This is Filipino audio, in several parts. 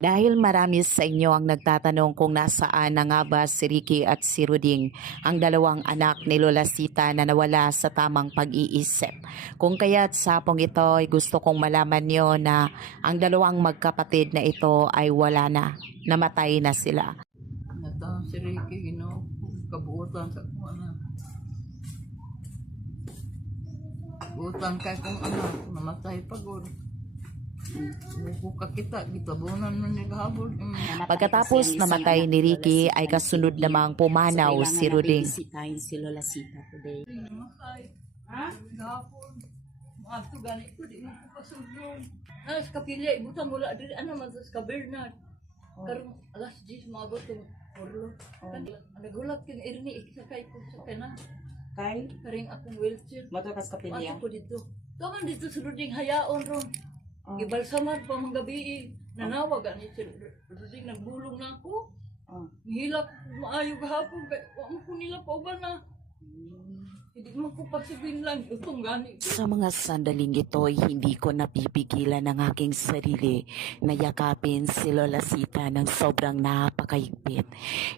Dahil marami sa inyo ang nagtatanong kung nasaan na nga ba si Ricky at si Ruding, ang dalawang anak ni Lola Sita na nawala sa tamang pag-iisip. Kung kaya't sapong ito ay gusto kong malaman nyo na ang dalawang magkapatid na ito ay wala na, namatay na sila. Nata si Ricky, kabuutan sa kung anak. Kabuutan kay kung anak, namatay pagod. Buka kita, gitabunan man niya kahabol. Pagkatapos namatay ni Ricky ay kasunod namang pumanaw si Ruding. Bisitahin si Lola Sita today. Namatay. Ha? Gahapon. Maagto gani ko, di mo ko kasudlong. Sa kapilya, ibutan mula dili, man sa Bernard. Karong alas 10, maabot yung orlo. Nagulat kang irni, ikisakay ko sa kanan. Kay, Karing akong wheelchair. matukas kapilya. Mato ko dito. Taman dito sa Ruding hayaon ron. Gibalsamad pa mga gabi. Nanawag ani si Ruding, nagbulong na ako. Hilak maayo gahapon. Wa mo ko nila pauban na. Hindi mo ko pagsibin lang. Utong gani. Sa mga sandaling ito ay hindi ko napipigilan ang aking sarili na yakapin si Lola Sita ng sobrang napakahigpit.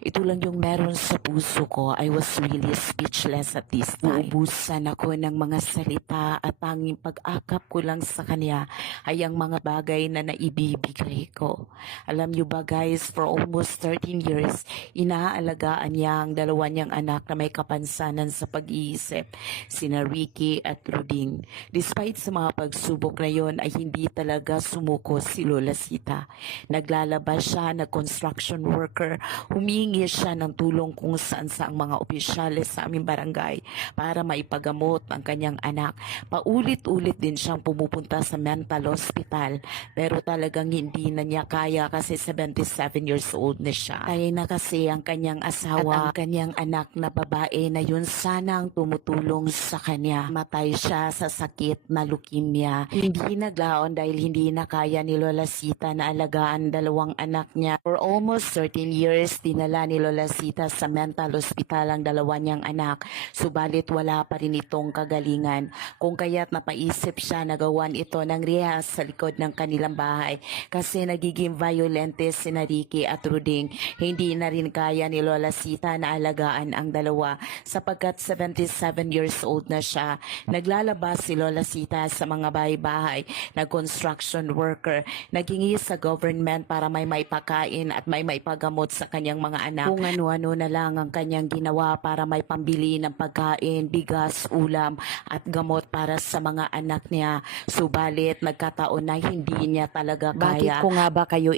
Ito lang yung meron sa puso ko. I was really speechless at this time. Naubusan ako ng mga salita at tanging pag-akap ko lang sa kanya ay ang mga bagay na naibibigay ko. Alam niyo ba guys, for almost 13 years, inaalagaan niya ang dalawa niyang anak na may kapansanan sa pag-iisip, sina Ricky at Ruding. Despite sa mga pagsubok na yon ay hindi talaga sumuko si Lola Sita. Naglalabas siya, nag-construction worker, humingi siya ng tulong kung saan sa ang mga opisyales sa aming barangay para maipagamot ang kanyang anak. Paulit-ulit din siyang pumupunta sa mental hospital pero talagang hindi na niya kaya kasi 77 years old na siya. Kaya na kasi ang kanyang asawa at ang kanyang anak na babae na yun sana ang tumutulong sa kanya. Matay siya sa sakit na leukemia. Hindi naglaon dahil hindi na kaya ni Lola Sita na alagaan dalawang anak niya. For almost 13 years, dinala ni Lola Sita sa mental hospital ang dalawa niyang anak. Subalit wala pa rin itong kagalingan. Kung kaya't napaisip siya na gawan ito ng rehas sa likod ng kanilang bahay kasi nagiging violente si Ricky at Ruding. Hindi na rin kaya ni Lola Sita na alagaan ang dalawa sapagkat 77 years old na siya. Naglalabas si Lola Sita sa mga bahay-bahay, nag-construction worker, naghingi sa government para may maipakain at may maipagamot sa kanyang mga anak. Kung ano-ano na lang ang kanyang ginawa para may pambili ng pagkain, bigas, ulam at gamot para sa mga anak niya. Subalit nagkataon na hindi niya talaga kaya. Bakit ko nga ba kayo